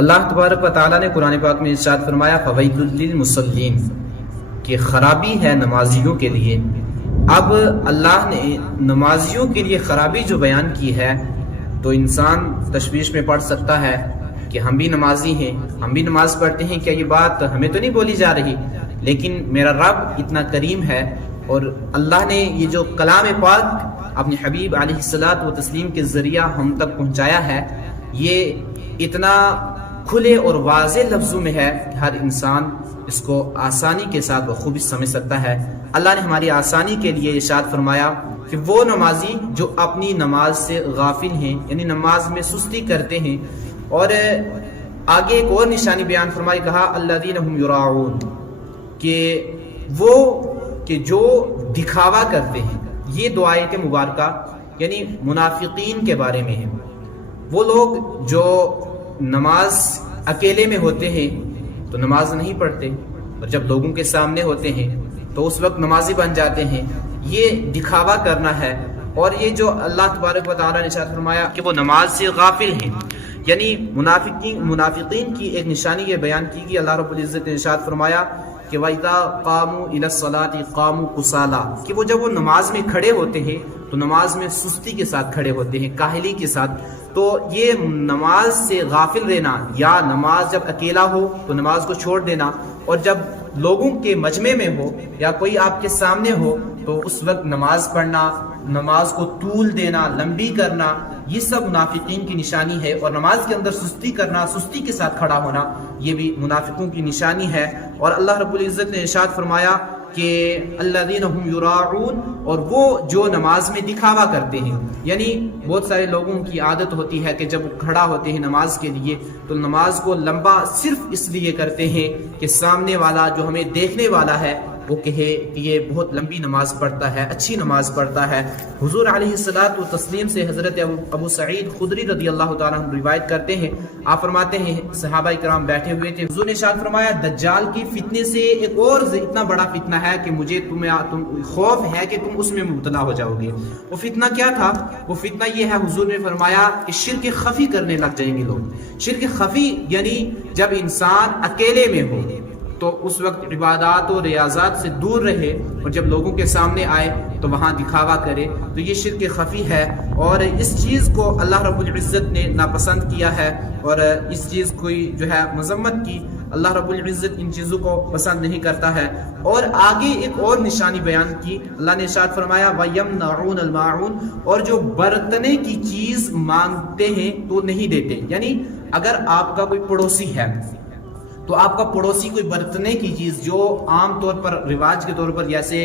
اللہ تبارک و تعالیٰ نے قرآن پاک میں ارشاد فرمایا فویل للمصلین کہ خرابی ہے نمازیوں کے لیے۔ اب اللہ نے نمازیوں کے لیے خرابی جو بیان کی ہے تو انسان تشویش میں پڑ سکتا ہے کہ ہم بھی نمازی ہیں، ہم بھی نماز پڑھتے ہیں، کیا یہ بات ہمیں تو نہیں بولی جا رہی؟ لیکن میرا رب اتنا کریم ہے اور اللہ نے یہ جو کلام پاک اپنے حبیب علیہ الصلاۃ و تسلیم کے ذریعہ ہم تک پہنچایا ہے، یہ اتنا کھلے اور واضح لفظوں میں ہے کہ ہر انسان اس کو آسانی کے ساتھ بخوبی سمجھ سکتا ہے۔ اللہ نے ہماری آسانی کے لیے ارشاد فرمایا کہ وہ نمازی جو اپنی نماز سے غافل ہیں، یعنی نماز میں سستی کرتے ہیں، اور آگے ایک اور نشانی بیان فرمائی، کہا الذین هم یراعون کہ وہ کہ جو دکھاوا کرتے ہیں۔ یہ دو آیت مبارکہ یعنی منافقین کے بارے میں ہیں، وہ لوگ جو نماز اکیلے میں ہوتے ہیں تو نماز نہیں پڑھتے، اور جب لوگوں کے سامنے ہوتے ہیں تو اس وقت نمازی بن جاتے ہیں۔ یہ دکھاوا کرنا ہے، اور یہ جو اللہ تبارک و تعالیٰ نے ارشاد فرمایا کہ وہ نماز سے غافل ہیں، یعنی منافقین کی ایک نشانی یہ بیان کی کہ اللہ رب العزت نے ارشاد فرمایا کہ وَإِذَا قَامُوا إِلَى الصَّلَاةِ قَامُوا كُسَالَىٰ کہ وہ جب وہ نماز میں کھڑے ہوتے ہیں تو نماز میں سستی کے ساتھ کھڑے ہوتے ہیں، کاہلی کے ساتھ۔ تو یہ نماز سے غافل رہنا، یا نماز جب اکیلا ہو تو نماز کو چھوڑ دینا، اور جب لوگوں کے مجمع میں ہو یا کوئی آپ کے سامنے ہو تو اس وقت نماز پڑھنا، نماز کو طول دینا، لمبی کرنا، یہ سب منافقین کی نشانی ہے۔ اور نماز کے اندر سستی کرنا، سستی کے ساتھ کھڑا ہونا، یہ بھی منافقوں کی نشانی ہے۔ اور اللہ رب العزت نے ارشاد فرمایا کہ الذین هم یراعون، اور وہ جو نماز میں دکھاوا کرتے ہیں، یعنی بہت سارے لوگوں کی عادت ہوتی ہے کہ جب وہ کھڑا ہوتے ہیں نماز کے لیے تو نماز کو لمبا صرف اس لیے کرتے ہیں کہ سامنے والا جو ہمیں دیکھنے والا ہے وہ کہے کہ یہ بہت لمبی نماز پڑھتا ہے، اچھی نماز پڑھتا ہے۔ حضور علیہ الصلاۃ والتسلیم سے حضرت ابو سعید خدری رضی اللہ تعالیٰ عنہ روایت کرتے ہیں، آپ فرماتے ہیں صحابہ کرام بیٹھے ہوئے تھے، حضور نے ارشاد فرمایا دجال کی فتنے سے ایک اور اتنا بڑا فتنہ ہے کہ مجھے تم خوف ہے کہ تم اس میں مبتلا ہو جاؤ گے۔ وہ فتنہ کیا تھا؟ وہ فتنہ یہ ہے، حضور نے فرمایا کہ شرک خفی کرنے لگ جائیں گے لوگ۔ شرک خفی یعنی جب انسان اکیلے میں ہو تو اس وقت عبادات و ریاضات سے دور رہے، اور جب لوگوں کے سامنے آئے تو وہاں دکھاوا کرے، تو یہ شرک خفی ہے، اور اس چیز کو اللہ رب العزت نے ناپسند کیا ہے، اور اس چیز کو جو ہے مذمت کی۔ اللہ رب العزت ان چیزوں کو پسند نہیں کرتا ہے۔ اور آگے ایک اور نشانی بیان کی، اللہ نے ارشاد فرمایا وَيَمْنَعُونَ الْمَاعُونَ اور جو برتنے کی چیز مانگتے ہیں تو نہیں دیتے، یعنی اگر آپ کا کوئی پڑوسی ہے تو آپ کا پڑوسی کوئی برتنے کی چیز جو عام طور پر رواج کے طور پر جیسے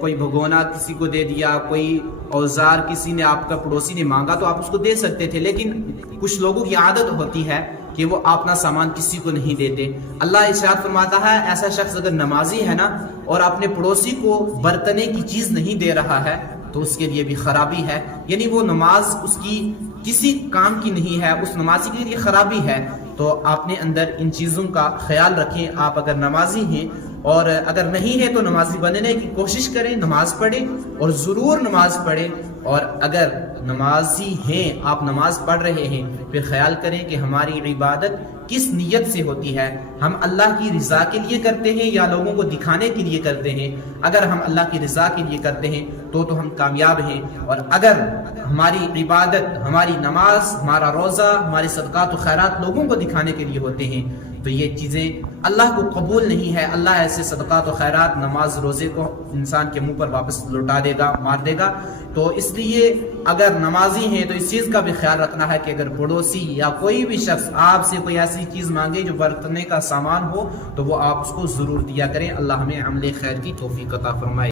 کوئی بھگونا کسی کو دے دیا، کوئی اوزار کسی نے آپ کا پڑوسی نے مانگا تو آپ اس کو دے سکتے تھے، لیکن کچھ لوگوں کی عادت ہوتی ہے کہ وہ اپنا سامان کسی کو نہیں دیتے۔ اللہ ارشاد فرماتا ہے ایسا شخص اگر نمازی ہے نا اور اپنے پڑوسی کو برتنے کی چیز نہیں دے رہا ہے تو اس کے لیے بھی خرابی ہے، یعنی وہ نماز اس کی کسی کام کی نہیں ہے، اس نمازی کے لیے خرابی ہے۔ تو اپنے اندر ان چیزوں کا خیال رکھیں۔ آپ اگر نمازی ہیں اور اگر نہیں ہے تو نمازی بننے کی کوشش کریں، نماز پڑھیں اور ضرور نماز پڑھیں، اور اگر نمازی ہیں، آپ نماز پڑھ رہے ہیں، پھر خیال کریں کہ ہماری عبادت کس نیت سے ہوتی ہے، ہم اللہ کی رضا کے لیے کرتے ہیں یا لوگوں کو دکھانے کے لیے کرتے ہیں۔ اگر ہم اللہ کی رضا کے لیے کرتے ہیں تو ہم کامیاب ہیں، اور اگر ہماری عبادت، ہماری نماز، ہمارا روزہ، ہمارے صدقات و خیرات لوگوں کو دکھانے کے لیے ہوتے ہیں تو یہ چیزیں اللہ کو قبول نہیں ہے۔ اللہ ایسے صدقات و خیرات، نماز، روزے کو انسان کے منہ پر واپس لوٹا دے گا، مار دے گا۔ تو اس لیے اگر نمازی ہیں تو اس چیز کا بھی خیال رکھنا ہے کہ اگر پڑوسی یا کوئی بھی شخص آپ سے کوئی ایسی چیز مانگے جو برتنے کا سامان ہو تو وہ آپ اس کو ضرور دیا کریں۔ اللہ ہمیں عمل خیر کی توفیق عطا فرمائے۔